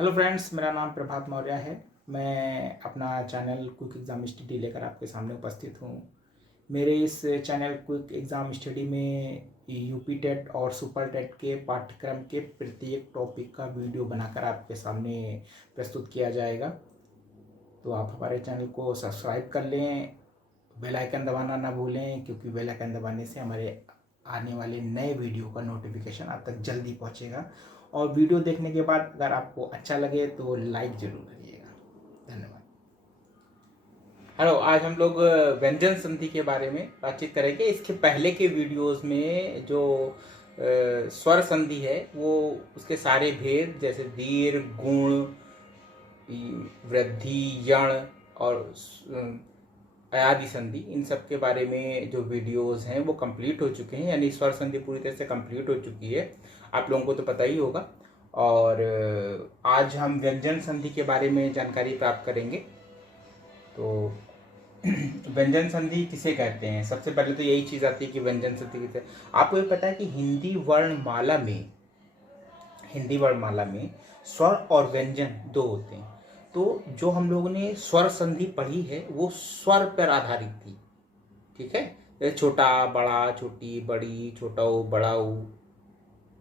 Hello friends, मेरा नाम प्रभात मौर्य है। मैं अपना चैनल क्विक एग्ज़ाम स्टडी लेकर आपके सामने उपस्थित हूँ। मेरे इस चैनल क्विक एग्ज़ाम स्टडी में यूपी टेट और सुपर टेट के पाठ्यक्रम के प्रत्येक टॉपिक का वीडियो बनाकर आपके सामने प्रस्तुत किया जाएगा। तो आप हमारे चैनल को सब्सक्राइब कर लें, बेल आइकन दबाना ना भूलें, क्योंकि बेल आइकन दबाने से हमारे आने वाले नए वीडियो का नोटिफिकेशन आप तक जल्दी पहुंचेगा। और वीडियो देखने के बाद अगर आपको अच्छा लगे तो लाइक जरूर करिएगा। धन्यवाद। हेलो, आज हम लोग व्यंजन संधि के बारे में बातचीत करेंगे। इसके पहले के वीडियोस में जो स्वर संधि है वो उसके सारे भेद जैसे दीर्घ, गुण, वृद्धि, यण और अयादि संधि, इन सब के बारे में जो वीडियोस हैं वो कंप्लीट हो चुके हैं। यानी स्वर संधि पूरी तरह से कंप्लीट हो चुकी है, आप लोगों को तो पता ही होगा। और आज हम व्यंजन संधि के बारे में जानकारी प्राप्त करेंगे। तो व्यंजन संधि किसे कहते हैं? सबसे पहले तो यही चीज़ आती है कि व्यंजन संधि किसे। आपको ये पता है कि हिंदी वर्णमाला में स्वर और व्यंजन दो होते हैं। तो जो हम लोगों ने स्वर संधि पढ़ी है वो स्वर पर आधारित थी, ठीक है। छोटा, बड़ा, छोटी, बड़ी, छोटा ओ, बड़ा ओ,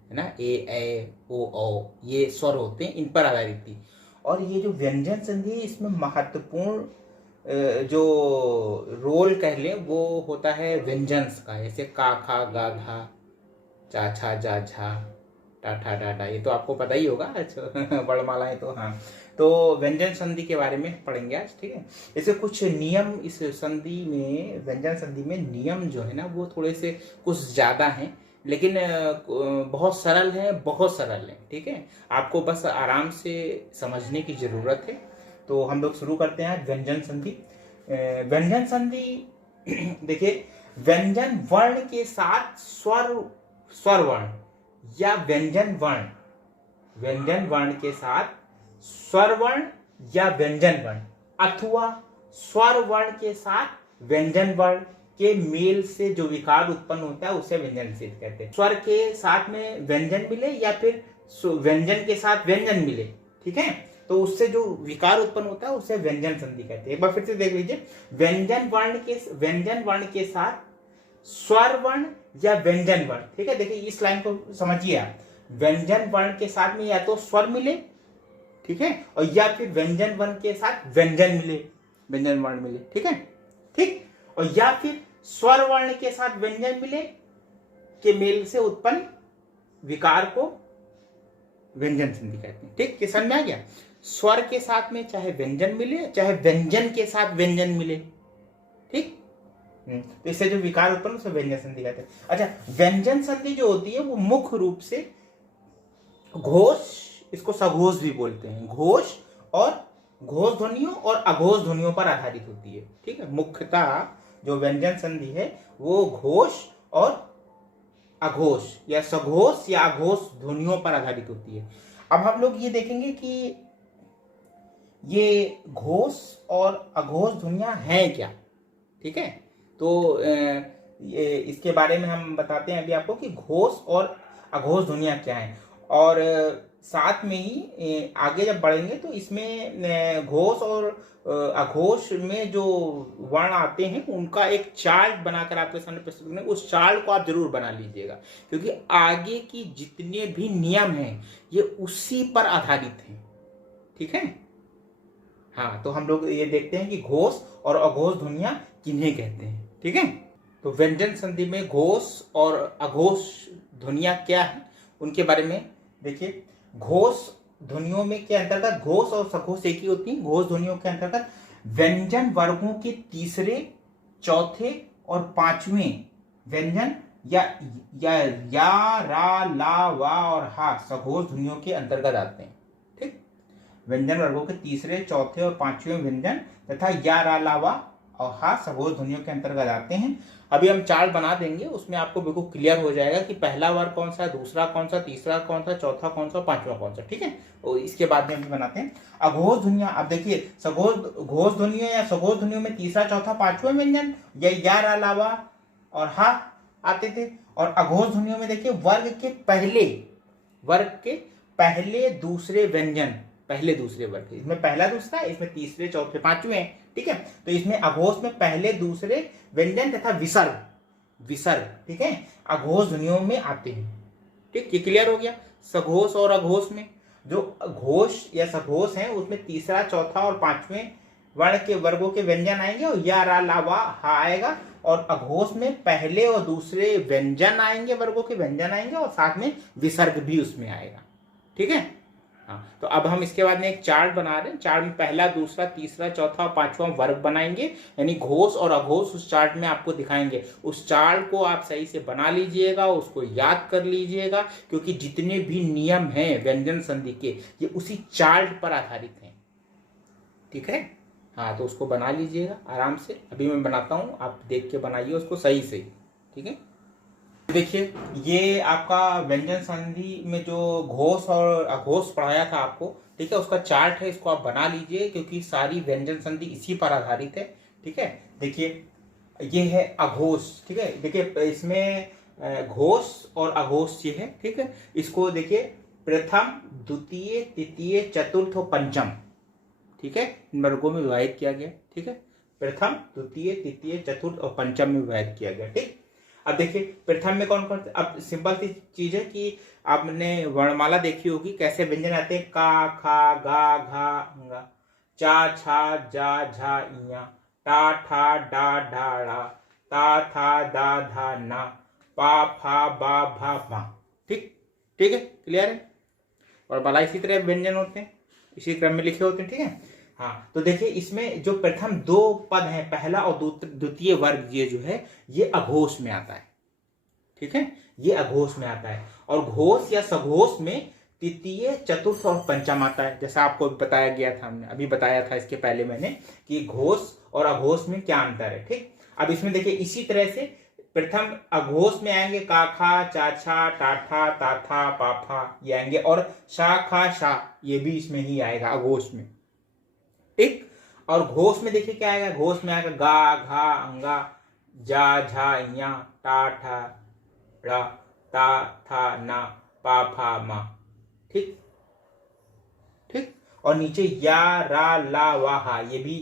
है ना, ए ओ ये स्वर होते हैं, इन पर आधारित थी। और ये जो व्यंजन संधि है इसमें महत्वपूर्ण जो रोल कह लें वो होता है व्यंजन्स का, जैसे का, खा, गा, घा, चा, छा, जा, झा, टा, ठा, डा, डा। ये तो आपको पता ही होगा। अच्छा वर्णमालाएं तो हाँ। तो व्यंजन संधि के बारे में पढ़ेंगे आज, ठीक है। इससे कुछ नियम इस संधि में, व्यंजन संधि में नियम जो है ना वो थोड़े से कुछ ज़्यादा हैं, लेकिन बहुत सरल है, ठीक है। आपको बस आराम से समझने की ज़रूरत है। तो हम लोग शुरू करते हैं आज व्यंजन संधि। व्यंजन संधि देखिए, व्यंजन वर्ण के साथ स्वर वर्ण या व्यंजन वर्ण के साथ स्वर वर्ण या व्यंजन वर्ण, अथवा स्वर वर्ण के साथ व्यंजन वर्ण के मेल से जो विकार उत्पन्न होता है उसे व्यंजन संधि कहते हैं। स्वर के साथ में व्यंजन मिले या फिर व्यंजन के साथ व्यंजन मिले, ठीक है, तो उससे जो विकार उत्पन्न होता है उसे व्यंजन संधि कहते हैं। एक बार फिर से देख लीजिए, व्यंजन वर्ण के साथ स्वर वर्ण या व्यंजन वर्ण, ठीक है। देखिए इस लाइन को समझिए आप, व्यंजन वर्ण के साथ में या तो स्वर मिले, ठीक है, और या फिर व्यंजन वर्ण के साथ व्यंजन वर्ण मिले, ठीक है, ठीक, और या फिर स्वर वर्ण के साथ व्यंजन मिले के मेल से उत्पन्न विकार को व्यंजन संधि कहते हैं, ठीक। समझ में आ गया? स्वर के साथ में चाहे व्यंजन मिले चाहे व्यंजन के साथ व्यंजन मिले, ठीक। तो इससे जो विकार उत्पन्न उसे व्यंजन संधि कहते हैं। अच्छा, व्यंजन संधि जो होती है वो मुख्य रूप से घोष, इसको सघोष भी बोलते हैं, घोष ध्वनियों और अघोष ध्वनियों पर आधारित होती है, ठीक है। मुख्यतः जो व्यंजन संधि है वो घोष और अघोष या सघोष या अघोष ध्वनियों पर आधारित होती है। अब हम लोग ये देखेंगे कि ये घोष और अघोष ध्वनियां हैं क्या, ठीक है। तो ये इसके बारे में हम बताते हैं अभी आपको कि घोष और अघोष ध्वनियां क्या हैं। और साथ में ही आगे जब बढ़ेंगे तो इसमें घोष और अघोष में जो वर्ण आते हैं उनका एक चार्ट बनाकर आपके सामने प्रस्तुत करेंगे। उस चार्ट को आप जरूर बना लीजिएगा, क्योंकि आगे की जितने भी नियम हैं ये उसी पर आधारित हैं, ठीक है। हाँ, तो हम लोग ये देखते हैं कि घोष और अघोष ध्वनियां किन्हें कहते हैं, ठीक है। तो व्यंजन संधि में घोष और अघोष ध्वनियां क्या है उनके बारे में देखिए। घोष ध्वनियों में के अंतर्गत घोष और सघोष एक ही होती है। घोष ध्वनियों के अंतर्गत व्यंजन वर्गों के तीसरे, चौथे और पांचवें व्यंजन या रा, ला, वा और हा सघोष ध्वनियों के अंतर्गत आते हैं, ठीक। व्यंजन वर्गों के तीसरे, चौथे और पांचवें व्यंजन तथा या, रा, ला, वा और हा सघोष ध्वनियों के अंतर्गत आते हैं। अभी हम चार्ट बना देंगे, उसमें आपको बिल्कुल क्लियर हो जाएगा कि पहला वर्ग कौन सा है, दूसरा कौन सा, तीसरा कौन सा, चौथा कौन सा, पांचवा कौन सा, ठीक है। और इसके बाद में हम बनाते हैं अघोष ध्वनियां। अब देखिए, घोष ध्वनियों या सघोष ध्वनियों में तीसरा, चौथा, पांचवा व्यंजन या, रा, ला, वा और हा आते थे। और अघोष ध्वनियों में देखिए वर्ग के पहले दूसरे व्यंजन पहले दूसरे वर्ग, इसमें पहला दूसरा, इसमें तीसरे चौथे पांचवें हैं, ठीक है। तो इसमें अघोष में पहले दूसरे व्यंजन तथा विसर्ग, विसर्ग, ठीक है, अघोष ध्वनियों में आते हैं। ठीक, ये क्लियर हो गया। सघोष और अघोष में जो घोष या सघोष है उसमें तीसरा चौथा और पांचवें वर्ण के वर्गों के व्यंजन आएंगे और या रा ला वा हा आएगा, और अघोष में पहले और दूसरे व्यंजन आएंगे, वर्गों के व्यंजन आएंगे और साथ में विसर्ग भी उसमें आएगा। ठीक है, हाँ। तो अब हम इसके बाद में एक चार्ट बना रहे हैं। चार्ट में पहला दूसरा तीसरा चौथा और पांचवा वर्ग बनाएंगे, यानी घोष और अघोष उस चार्ट में आपको दिखाएंगे। उस चार्ट को आप सही से बना लीजिएगा, उसको याद कर लीजिएगा, क्योंकि जितने भी नियम हैं व्यंजन संधि के ये उसी चार्ट पर आधारित हैं। ठीक है, हाँ। तो उसको बना लीजिएगा आराम से। अभी मैं बनाता हूँ, आप देख के बनाइए उसको सही से। ठीक है, देखिए ये आपका व्यंजन संधि में जो घोष और अघोष पढ़ाया था आपको, ठीक है, उसका चार्ट है। इसको आप बना लीजिए क्योंकि सारी व्यंजन संधि इसी पर आधारित है। ठीक है, देखिए ये है अघोष। ठीक है, देखिए इसमें घोष और अघोष ये है। ठीक है, इसको देखिए प्रथम द्वितीय तृतीय चतुर्थ और पंचम, ठीक है, इन वर्गों में विभाजित किया गया। ठीक है, प्रथम द्वितीय तृतीय चतुर्थ और पंचम में विभाजित किया गया। ठीक, अब देखिए प्रथम में कौन कौन, अब सिंपल सी चीज है कि आपने वर्णमाला देखी होगी कैसे व्यंजन आते हैं। का खा गा घा गा, चा छा जा झा इया, टा ठा डा ढा ड़ा, ता था दा धा ना, पा फा बा भा भा। ठीक, ठीक है, क्लियर है। और बाला इसी तरह व्यंजन होते हैं, इसी क्रम में लिखे होते हैं। ठीक है, हाँ। तो देखिए इसमें जो प्रथम दो पद हैं, पहला और द्वितीय वर्ग, ये जो है ये अघोष में आता है। ठीक है, ये अघोष में आता है। और घोष या सघोष में तृतीय चतुर्थ और पंचम आता है, जैसा आपको बताया गया था, हमने अभी बताया था इसके पहले मैंने कि घोष और अघोष में क्या अंतर है। ठीक, अब इसमें देखिए इसी तरह से प्रथम अघोष में आएंगे का खा चा छा टा ठा ता था पा फा, ये आएंगे, और शा खा शा ये भी इसमें ही आएगा अघोष में। ठीक, और घोष में देखिए क्या आएगा, घोष में आएगा गा घा अंगा, जा झा इया, टा ठा ड़ा, ता था ना, पा फा मा। ठीक, ठीक, और नीचे या रा ला वा हा ये भी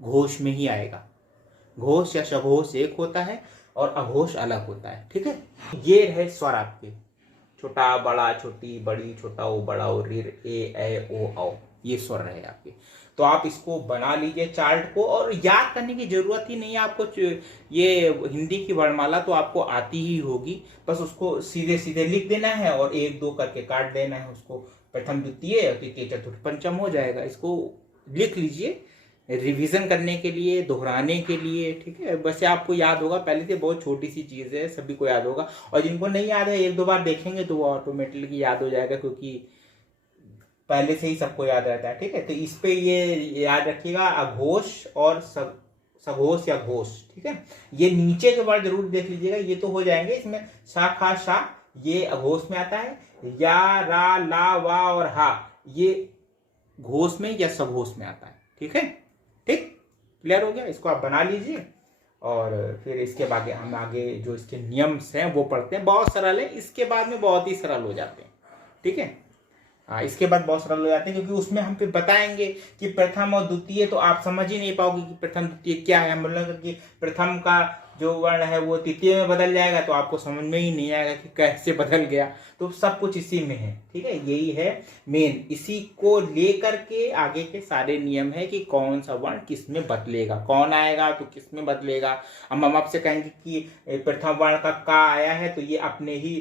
घोष में ही आएगा। घोष या सघोष एक होता है और अघोष अलग होता है। ठीक है, ये रहे स्वर आपके, छोटा बड़ा छोटी बड़ी छोटा ओ बड़ा ओ ऋ ए ओ औ, ये स्वर रहे आपके। तो आप इसको बना लीजिए चार्ट को, और याद करने की जरूरत ही नहीं है आपको। ये हिंदी की वर्णमाला तो आपको आती ही होगी, बस उसको सीधे सीधे लिख देना है और एक दो करके काट देना है उसको। प्रथम द्वितीय तृतीय चतुर्थ पंचम हो जाएगा। इसको लिख लीजिए रिवीजन करने के लिए, दोहराने के लिए। ठीक है, वैसे आपको याद होगा, पहले से बहुत छोटी सी चीज़ है, सभी को याद होगा। और जिनको नहीं याद है एक दो बार देखेंगे तो वो ऑटोमेटिकली याद हो जाएगा, क्योंकि पहले से ही सबको याद रहता है। ठीक है, तो इस पे ये याद रखिएगा, अघोष और सघोष या घोष। ठीक है, ये नीचे के वर्ड जरूर देख लीजिएगा, ये तो हो जाएंगे। इसमें शा खा शा ये अघोष में आता है, या रा ला वा और हा ये घोष में या सघोष में आता है। ठीक है, ठीक, क्लियर हो गया। इसको आप बना लीजिए और फिर इसके बाद हम आगे जो इसके नियम्स हैं वो पढ़ते हैं। बहुत सरल है, इसके बाद में बहुत ही सरल हो जाते हैं। ठीक है, हाँ, इसके बाद बहुत सरल हो जाते हैं, क्योंकि उसमें हम फिर बताएंगे कि प्रथम और द्वितीय तो आप समझ ही नहीं पाओगे कि प्रथम द्वितीय क्या है। हम बोलेंगे कि प्रथम का जो वर्ण है वो तृतीय में बदल जाएगा, तो आपको समझ में ही नहीं आएगा कि कैसे बदल गया। तो सब कुछ इसी में है। ठीक है, यही है मेन, इसी को लेकर के आगे के सारे नियम है कि कौन सा वर्ण किस में बदलेगा, कौन आएगा तो किस में बदलेगा। हम आपसे कहेंगे कि प्रथम वर्ण का आया है तो ये अपने ही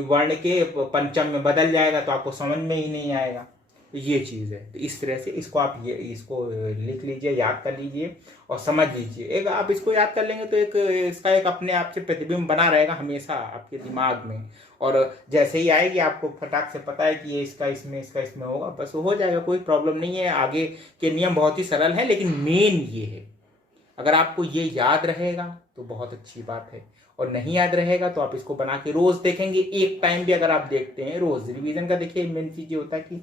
वर्ण के पंचम में बदल जाएगा, तो आपको समझ में ही नहीं आएगा। तो ये चीज़ है। तो इस तरह से इसको आप इसको लिख लीजिए, याद कर लीजिए और समझ लीजिए। एक आप इसको याद कर लेंगे तो एक इसका एक अपने आप से प्रतिबिंब बना रहेगा हमेशा आपके दिमाग में, और जैसे ही आएगी आपको फटाक से पता है कि ये इसका इसमें होगा, बस हो जाएगा, कोई प्रॉब्लम नहीं है। आगे के नियम बहुत ही सरल है, लेकिन मेन ये है, अगर आपको ये याद रहेगा तो बहुत अच्छी बात है, और नहीं याद रहेगा तो आप इसको बना के रोज देखेंगे। एक टाइम भी अगर आप देखते हैं रोज रिवीजन का, देखिए मेन चीज ये होता है कि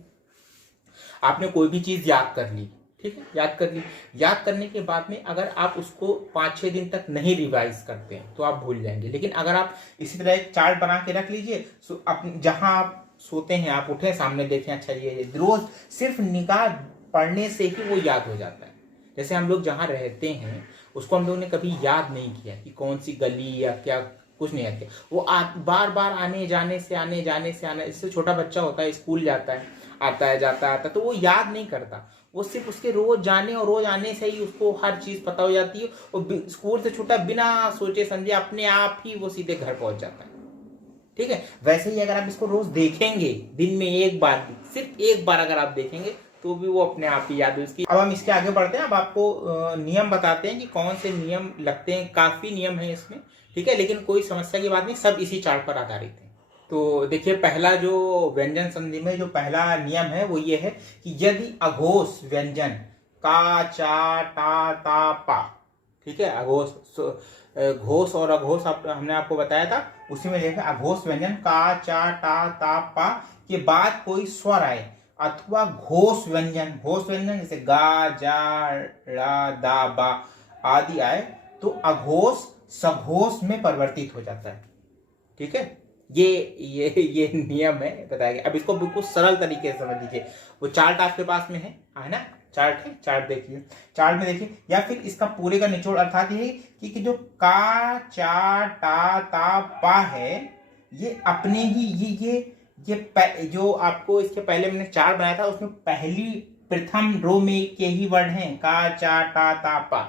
आपने कोई भी चीज याद कर ली, ठीक है, याद कर ली, याद करने के बाद में अगर आप उसको 5-6 दिन तक नहीं रिवाइज करते हैं तो आप भूल जाएंगे। लेकिन अगर आप इसी तरह एक चार्ट बना के रख लीजिए, जहां आप सोते हैं, आप उठे सामने देखें, अच्छा ये रोज सिर्फ निगाह पढ़ने से ही वो याद हो जाता है। जैसे हम लोग जहाँ रहते हैं उसको हम लोग ने कभी याद नहीं किया कि कौन सी गली या क्या, कुछ नहीं याद किया। वो बार बार आने जाने से आना, इससे छोटा बच्चा होता है, स्कूल जाता है, आता है जाता है, तो वो याद नहीं करता। वो सिर्फ उसके रोज जाने और रोज आने से ही उसको हर चीज पता हो जाती है, और स्कूल से छूटा बिना सोचे समझे अपने आप ही वो सीधे घर पहुंच जाता है। ठीक है, वैसे ही अगर आप इसको रोज देखेंगे, दिन में एक बार, सिर्फ एक बार अगर आप देखेंगे तो भी वो अपने आप ही याद है उसकी। अब हम इसके आगे बढ़ते हैं। अब आपको नियम बताते हैं कि कौन से नियम लगते हैं। काफी नियम है इसमें, ठीक है, लेकिन कोई समस्या की बात नहीं, सब इसी चार्ट पर आधारित है। तो देखिए, पहला जो व्यंजन संधि में जो पहला नियम है वो ये है कि यदि अघोष व्यंजन का, चा, टा, ता, पा, ठीक है, अघोष, घोष और अघोष हमने आपको बताया था, उसी में लिखा अघोष व्यंजन का, चा, टा, ता, पा के बाद कोई स्वर आए अथवा घोष व्यंजन जैसे गा, जा, ड़ा, दा, बा आदि आए तो अघोष सघोष में परिवर्तित हो जाता है। ठीक है, ये नियम है, बताया गया। अब इसको बिल्कुल सरल तरीके से समझ लीजिए। वो चार्ट आपके पास में है ना, चार्ट है, चार्ट देखिए, चार्ट में देखिए, या फिर इसका पूरे का निचोड़ अर्थात ये कि जो का, चा, टा, ता, पा है, ये अपने ही ये जो आपको इसके पहले मैंने चार्ट बनाया था उसमें पहली प्रथम रो में के ही वर्ड हैं, का, चा, टा, ता, पा।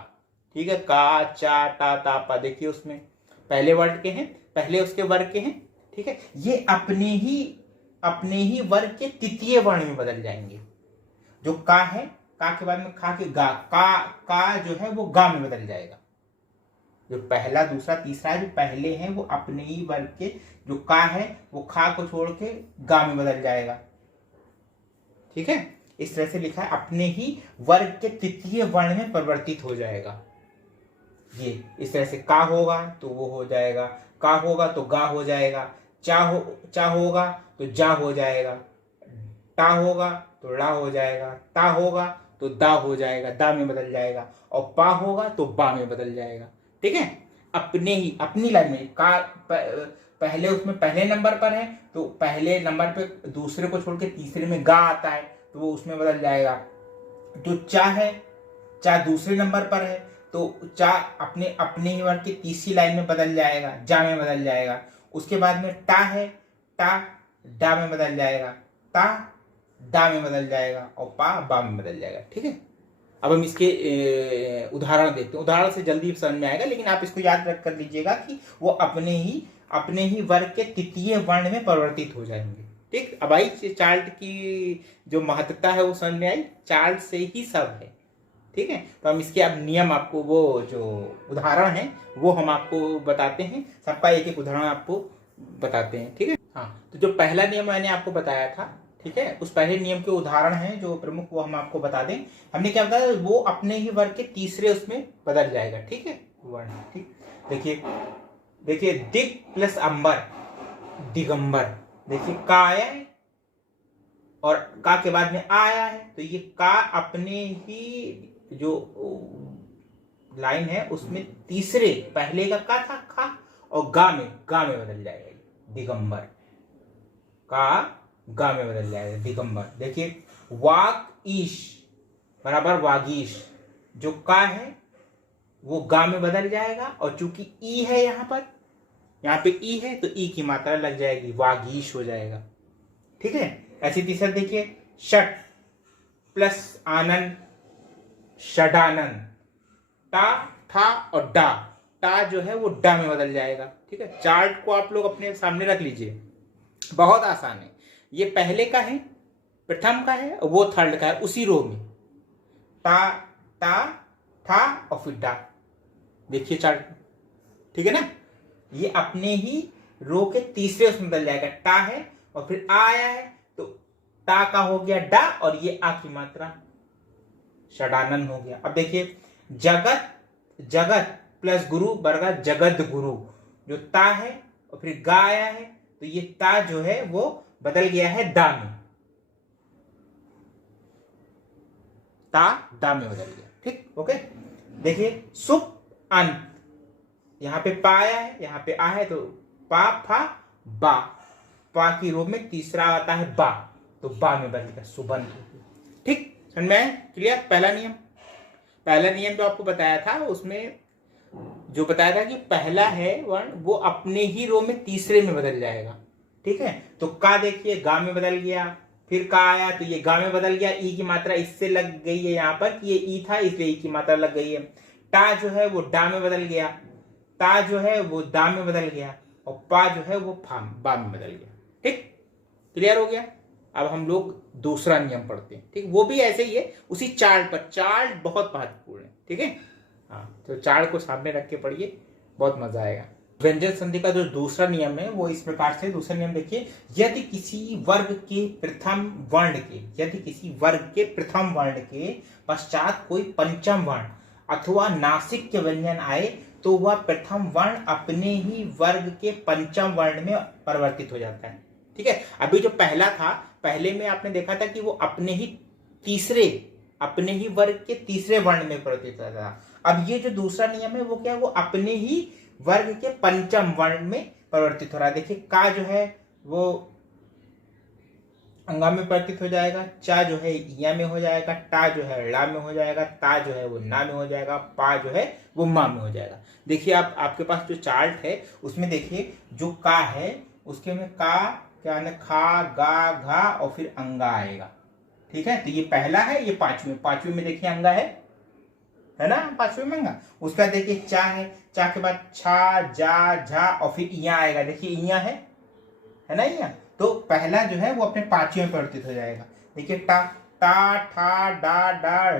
ठीक है, का, चा, टा, ता, पा, देखिए उसमें पहले वर्ड के हैं, पहले उसके वर्ग के हैं। ठीक है, ये अपने ही वर्ग के तृतीय वर्ण में बदल जाएंगे। जो का है, का के बाद में खा के गा, का जो है वो गा में बदल जाएगा। जो पहला, दूसरा, तीसरा जो पहले हैं वो अपने ही वर्ग के, जो का है वो खा को छोड़ के गा में बदल जाएगा। ठीक है, इस तरह से लिखा है, अपने ही वर्ग के तृतीय वर्ण में परिवर्तित हो जाएगा। ये इस तरह से का होगा तो वो हो जाएगा, का होगा तो गा हो जाएगा, चा होगा तो जा हो जाएगा, टा होगा तो ड़ा हो जाएगा, ता होगा तो दा हो जाएगा, दा में बदल जाएगा, और पा होगा तो बा में बदल जाएगा। ठीक है, अपने ही अपनी लाइन में का पहले उसमें पहले नंबर पर है तो पहले नंबर पे दूसरे को छोड़ के तीसरे में गा आता है तो वो उसमें बदल जाएगा। जो चा है, चा दूसरे नंबर पर है तो चा अपने ही वर्ग की तीसरी लाइन में बदल जाएगा, जा में बदल जाएगा। उसके बाद में टा है, टा डा में बदल जाएगा, ता डा में बदल जाएगा, और पा बा में बदल जाएगा। ठीक है, अब हम इसके उदाहरण देखते हैं। उदाहरण से जल्दी समझ में आएगा, लेकिन आप इसको याद रख कर लीजिएगा कि वो अपने ही वर्ग के तृतीय वर्ण में परिवर्तित हो जाएंगे। ठीक, अब आई चार्ट की जो महत्वता है वो समझ में आई, चार्ट से ही सब है। ठीक है, तो हम इसके अब नियम आपको, वो जो उदाहरण है वो हम आपको बताते हैं, सबका एक एक उदाहरण आपको बताते हैं। ठीक है, हाँ, तो जो पहला नियम मैंने आपको बताया था, ठीक है, उस पहले नियम के उदाहरण हैं जो प्रमुख, वो हम आपको बता दें। हमने क्या बताया, वो अपने ही वर्ग के तीसरे उसमें बदल जाएगा। ठीक है, वर्ण। ठीक, देखिए दिग प्लस अंबर, दिगंबर। देखिए का आया है और का के बाद में आ आया है, तो ये का अपने ही जो लाइन है उसमें तीसरे, पहले का था खा, और गा में बदल जाएगा, दिगंबर। का गा में बदल जाएगा, दिगंबर। देखिए वाक ईश बराबर वागीश, जो का है वो गा में बदल जाएगा, और चूंकि ई है यहाँ पे ई है तो ई की मात्रा लग जाएगी, वागीश हो जाएगा। ठीक है, ऐसी तीसरा देखिए, षट प्लस आनंद, षडानंद। टा, ठा और डा, टा जो है वो डा में बदल जाएगा। ठीक है, चार्ट को आप लोग अपने सामने रख लीजिए, बहुत आसान है। ये पहले का है, प्रथम का है, और वो थर्ड का है, उसी रो में टा, टा, ठा और फिर डा। देखिए चार्ट, ठीक है ना, ये अपने ही रो के तीसरे उसमें बदल जाएगा। टा है और फिर आ आया है तो टा का हो गया डा, और ये आ की मात्रा षडानन हो गया। अब देखिए जगत प्लस गुरु बराबर जगत गुरु, जो ता है और फिर गा आया है तो ये ता जो है वो बदल गया है दा में, ता दा में बदल गया। ठीक, ओके। देखिए सुप अंत, यहां पे पा आया है, यहां पे आ है तो पा फा बा, पा की रो में तीसरा आता है बा, तो बा में बदल गया सुबंध। ठीक, समझ में आया? क्लियर? पहला नियम जो आपको बताया था उसमें जो बताया था कि पहला है वर्ण वो अपने ही रो में तीसरे में बदल जाएगा। ठीक है, तो का देखिए गा में बदल गया, फिर का आया तो ये गा में बदल गया, ई की मात्रा इससे लग गई है यहाँ पर कि ये ई था इसलिए ई की मात्रा लग गई है। टा जो है वो डा में बदल गया, ता जो है वो दा में बदल गया, और पा जो है वो बा में बदल गया। ठीक, क्लियर हो गया? अब हम लोग दूसरा नियम पढ़ते हैं। ठीक, वो भी ऐसे ही है उसी चार्ट पर। चार्ट बहुत महत्वपूर्ण है। ठीक है, हाँ, तो चार्ट को सामने रख के पढ़िए, बहुत मजा आएगा। व्यंजन संधि का जो दूसरा नियम है वो इस प्रकार से, दूसरा नियम देखिए, यदि किसी वर्ग के प्रथम वर्ण के पश्चात कोई पंचम वर्ण अथवा नासिक व्यंजन आए तो वह प्रथम वर्ण अपने ही वर्ग के पंचम वर्ण में परिवर्तित हो जाता है। ठीक है, अभी जो पहला था, पहले में आपने देखा था कि वो अपने ही वर्ग के तीसरे वर्ण में परिवर्तित होता था। अब ये जो दूसरा नियम है वो क्या है, वो अपने ही वर्ग के पंचम वर्ण में परिवर्तित हो रहा है। देखिए का जो है वो अंगा में परिवर्तित हो जाएगा, चा जो है या में हो जाएगा, टा जो है ला में हो जाएगा, ता जो है वो ना में हो जाएगा, पा जो है वो मा में हो जाएगा। देखिए आप आपके पास जो चार्ट है उसमें देखिए जो का है उसके में का क्या है, खा गा घा और फिर अंगा आएगा। ठीक है, तो ये पहला है, ये पांचवें में देखिए अंगा है ना, पांचवें में अंगा। उसका देखिए चा है, चा के बाद छा जा झा और फिर इया आएगा। देखिए इया है ना, इया। तो पहला जो है वो अपने पांचवें में परिवर्तित हो जाएगा। देखिए टा ठा डा डा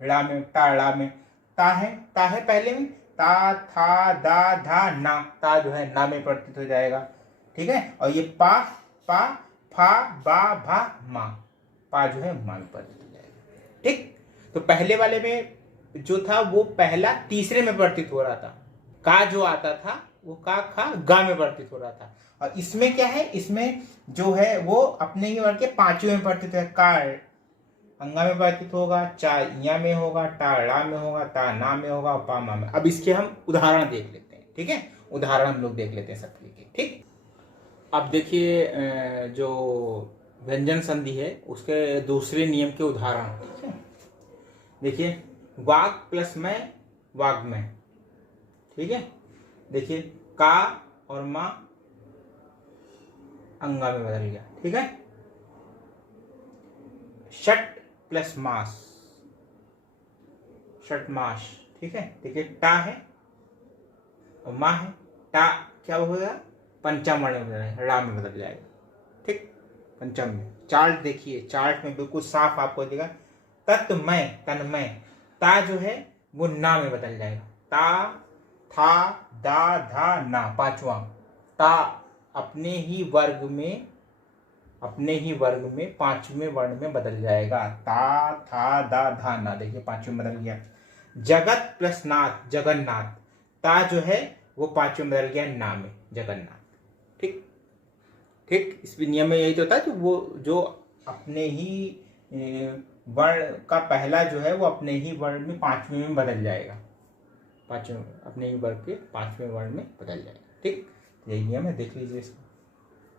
ला में, टा ला में ता है पहले में, ता था दा धा ना, ता जो है ना में परिवर्तित हो जाएगा। ठीक है, और ये पा फा बा भा मा, पा जो है मा में परिवर्तित हो जाएगा। ठीक, तो पहले वाले में जो था वो पहला तीसरे में परिवर्तित हो रहा था, का जो आता था वो का खा गा में परिवर्तित हो रहा था। और इसमें क्या है, इसमें जो है वो अपने ही वर्ग के पांचवें में परिवर्तित है। का अंगा में परिवर्तित होगा, चा या में होगा, टा ला में होगा, ता ना में होगा, पा मा में। अब इसके हम उदाहरण देख लेते हैं। ठीक है, उदाहरण हम लोग देख लेते हैं सबके लिए। ठीक, अब देखिए जो व्यंजन संधि है उसके दूसरे नियम के उदाहरण। ठीक है, देखिए वाग प्लस में वाग्मय। ठीक है, देखिए का और मा अंगा में बदल गया। ठीक है, षट प्लस मास, षट मास। ठीक है, देखिए टा है और मा है, टा क्या होगा, पंचम वर्ण में बदल, रा में बदल जाएगा। ठीक, पंचम में। चार्ट देखिए, चार्ट में बिल्कुल साफ आपको दिखेगा, तत्मय तन्मय, ता जो है वो ना में बदल जाएगा, ता था दा धा ना, पांचवा। ता अपने ही वर्ग में पांचवें वर्ण में बदल जाएगा, ता था दा धा ना। देखिए पांचवें बदल गया। जगत प्लस नाथ, जगन्नाथ, ता जो है वो पांचवें बदल गया ना में, जगन्नाथ। ठीक, इस नियम में यही तो होता है कि वो जो अपने ही वर्ण का पहला जो है वो अपने ही वर्ण में पांचवें में बदल जाएगा, अपने ही वर्ग के पांचवें वर्ण में बदल जाएगा। ठीक, यही नियम है, देख लीजिए इसको।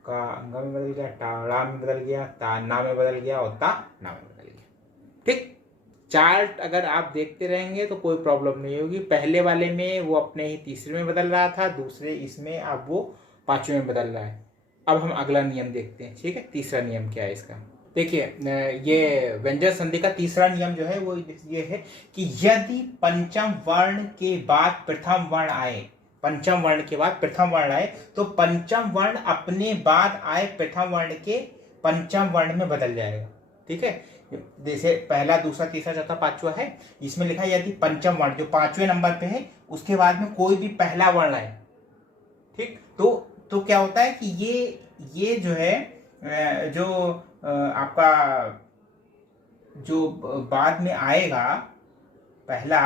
का अंगा में बदल गया, टा में बदल गया, ता ना में बदल गया और ता ना में बदल गया। ठीक, चार्ट अगर आप देखते रहेंगे तो कोई प्रॉब्लम नहीं होगी। पहले वाले में वो अपने ही तीसरे में बदल रहा था, दूसरे इसमें अब वो पांचवें में बदल रहा है। अब हम अगला नियम देखते हैं। ठीक है, तीसरा नियम क्या है इसका, देखिए ये व्यंजन संधि का तीसरा नियम जो है वो ये है कि यदि पंचम वर्ण के बाद प्रथम वर्ण आए, पंचम वर्ण के बाद प्रथम वर्ण आए तो पंचम वर्ण अपने बाद आए प्रथम वर्ण के पंचम वर्ण में बदल जाएगा। ठीक है, जैसे पहला दूसरा तीसरा चौथा पांचवा है, इसमें लिखा है यदि पंचम वर्ण जो पांचवें नंबर पे है उसके बाद में कोई भी पहला वर्ण आए। ठीक, तो क्या होता है कि ये जो है जो आपका जो बाद में आएगा पहला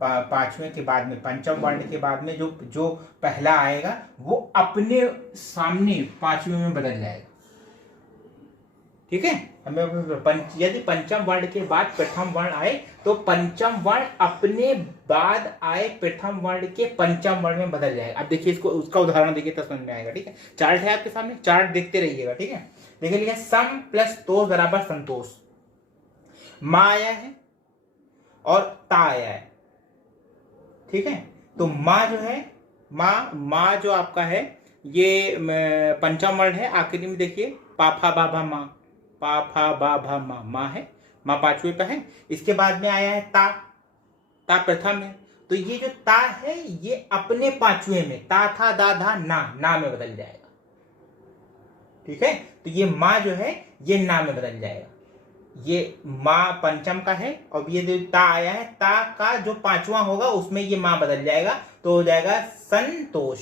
पांचवें के बाद में, पंचम वर्ण के बाद में जो पहला आएगा वो अपने सामने पांचवें में बदल जाएगा। ठीक है। हमें यदि पंचम वर्ण के बाद प्रथम वर्ण आए तो पंचम वर्ण अपने बाद आए प्रथम वर्ण के पंचम वर्ण में बदल जाएगा। अब देखिए इसको, उसका उदाहरण देखिए तो समझ में आएगा। ठीक है, चार्ट है आपके सामने, चार्ट देखते रहिएगा। ठीक है, देखिए लिखा सम प्लस तोष बराबर संतोष। माँ आया है और ता आया है। ठीक है, तो माँ जो है, माँ जो आपका है ये पंचम वर्ण है। आखिरी में देखिए पाफा बाभा माँ, पाफा बाभा माँ, माँ है, माँ पांचवें पे है। इसके बाद में आया है ता, ता प्रथम है। तो ये जो ता है ये अपने पांचवें में ता था दा धा ना में बदल जाएगा। ठीक है, तो ये माँ जो है ये ना में बदल जाएगा। ये माँ पंचम का है और ये जो ता आया है, ता का जो पांचवा होगा उसमें ये माँ बदल जाएगा, तो हो जाएगा संतोष।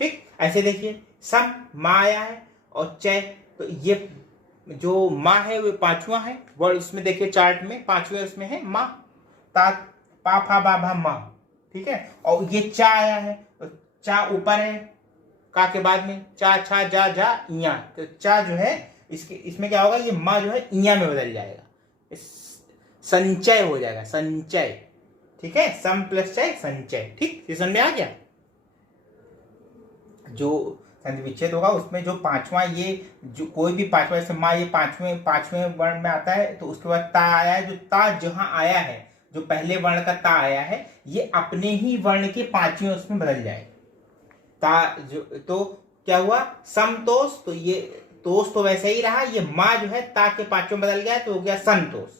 ठीक, ऐसे देखिए सम माँ आया है और चय, तो ये जो माँ है वो पांचवा है वर्ड, उसमें देखिए चार्ट में पांचवें उसमें है माँ, ता पा फा बा भा माँ। ठीक है, और ये चा आया है, तो चा ऊपर है का के बाद में, चा छा जा जा इया, तो चा जो है इसमें क्या होगा, ये माँ जो है इया में बदल जाएगा, संचय हो जाएगा, संचय। ठीक है, सम प्लस चय संचय। ठीक, ये समझ में आ गया। जो संधि विच्छेद होगा उसमें जो पांचवा, ये जो कोई भी पांचवा, जैसे माँ ये पांचवें वर्ण में आता है, तो उसके बाद ता आया है, जो ता जहां आया है, जो पहले वर्ण का ता आया है ये अपने ही वर्ण के पांचवें उसमें बदल जाएगा। ता जो, तो क्या हुआ समतोष, तो ये तोष तो वैसे ही रहा, ये माँ जो है ता के पांचवें बदल गया तो हो गया संतोष।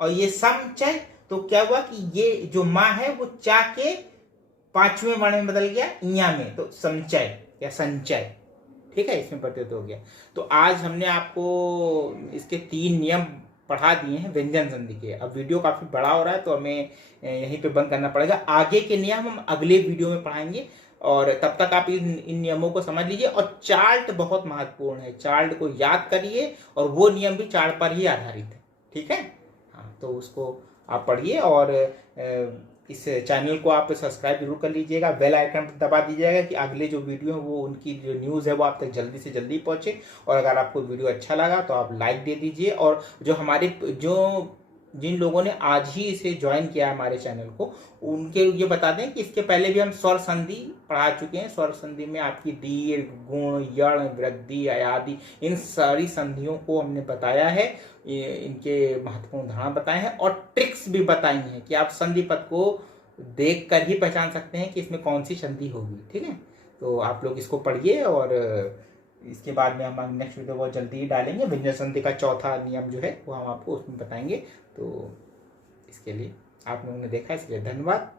और ये समचय, तो क्या हुआ कि ये जो माँ है वो चा के पांचवें वर्ण में बदल गया इया में, तो संचय या संचय। ठीक है, इसमें प्रत्युत हो गया। तो आज हमने आपको इसके 3 नियम पढ़ा दिए हैं व्यंजन संधि के। अब वीडियो काफी बड़ा हो रहा है तो हमें यहीं पे बंद करना पड़ेगा। आगे के नियम हम अगले वीडियो में पढ़ाएंगे, और तब तक आप इन नियमों को समझ लीजिए। और चार्ट बहुत महत्वपूर्ण है, चार्ट को याद करिए, और वो नियम भी चार्ट पर ही आधारित है। ठीक है, हाँ, तो उसको आप पढ़िए, और इस चैनल को आप सब्सक्राइब जरूर कर लीजिएगा, बेल आइकन दबा दीजिएगा कि अगले जो वीडियो है वो उनकी जो न्यूज़ है वो आप तक जल्दी से जल्दी पहुंचे। और अगर आपको वीडियो अच्छा लगा तो आप लाइक दे दीजिए। और जो हमारे जिन लोगों ने आज ही इसे ज्वाइन किया हमारे चैनल को, उनके ये बता दें कि इसके पहले भी हम स्वर संधि पढ़ा चुके हैं। स्वर संधि में आपकी दीर्घ, गुण, यण, वृद्धि, अयादि, इन सारी संधियों को हमने बताया है, इनके महत्वपूर्ण उदाहरण बताए हैं, और ट्रिक्स भी बताई हैं कि आप संधि पद को देख कर ही पहचान सकते हैं कि इसमें कौन सी संधि होगी। ठीक है, तो आप लोग इसको पढ़िए, और इसके बाद में हम नेक्स्ट वीडियो बहुत जल्दी ही डालेंगे। व्यंजन संधि का चौथा नियम जो है वो हम आपको उसमें बताएंगे। तो इसके लिए आप लोगों ने देखा, इसलिए धन्यवाद।